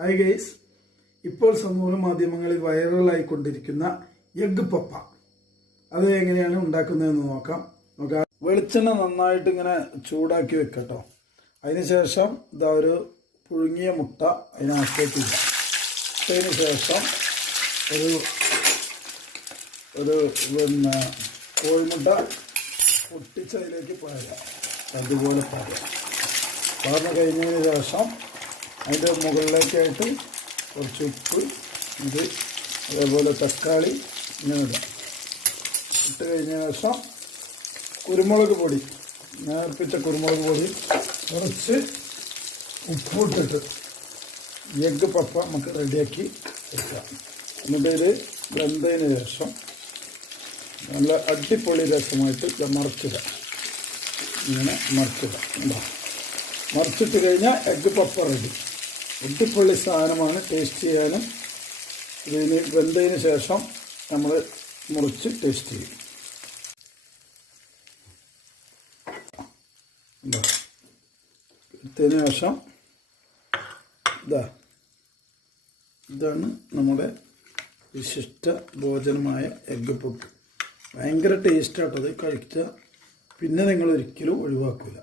Hi guys, ഇപ്പോൾ സമൂഹ മാധ്യമങ്ങളിൽ വൈറലായിക്കൊണ്ടിരിക്കുന്ന എഗ് പപ്പ അത് എങ്ങനെയാണ് ഉണ്ടാക്കുന്നതെന്ന് നോക്കാം. വെളിച്ചെണ്ണ നന്നായിട്ട് ഇങ്ങനെ ചൂടാക്കി വെക്കട്ടോ. അതിനുശേഷം ഇതാ ഒരു പുഴുങ്ങിയ മുട്ട അതിനകത്തേക്ക് ഇടാം. ഇട്ടതിന് ശേഷം ഒരു കോഴിമുട്ട പൊട്ടിച്ച് അതിലേക്ക് പാരാം. അതുപോലെ പാർന്ന് കഴിഞ്ഞതിന് ശേഷം അതിൻ്റെ മുകളിലേക്കായിട്ട് കുറച്ച് ഉപ്പ്, ഇത് അതേപോലെ തക്കാളി ഇങ്ങനെ ഇടാം. ഇട്ട് കഴിഞ്ഞ ശേഷം കുരുമുളക് പൊടി, നേർപ്പിച്ച കുരുമുളക് പൊടി, കുറച്ച് ഉപ്പിട്ടിട്ട് എഗ്ഗ് പപ്പ നമുക്ക് റെഡിയാക്കി വെക്കാം. എന്നിട്ട് ഇത് വെന്തതിന് ശേഷം നല്ല അടിപൊളി രസമായിട്ട് മറിച്ചിടാം. ഇങ്ങനെ മറിച്ചിടാം. മറിച്ചിട്ട് കഴിഞ്ഞാൽ എഗ്ഗ് പപ്പ റെഡി. അടിപൊളി സാധനമാണ്, ടേസ്റ്റ് ചെയ്യാനും. ഇതിന് വെന്തതിന് ശേഷം നമ്മൾ മുറിച്ച് ടേസ്റ്റ് ചെയ്യും. എടുത്തതിന് ശേഷം ഇതാണ് നമ്മുടെ വിശിഷ്ട ഭോജനമായ എഗ്ഗ് പപ്പ. ഭയങ്കര ടേസ്റ്റായിട്ടത് കഴിച്ചാൽ പിന്നെ നിങ്ങൾ ഒരിക്കലും ഒഴിവാക്കില്ല.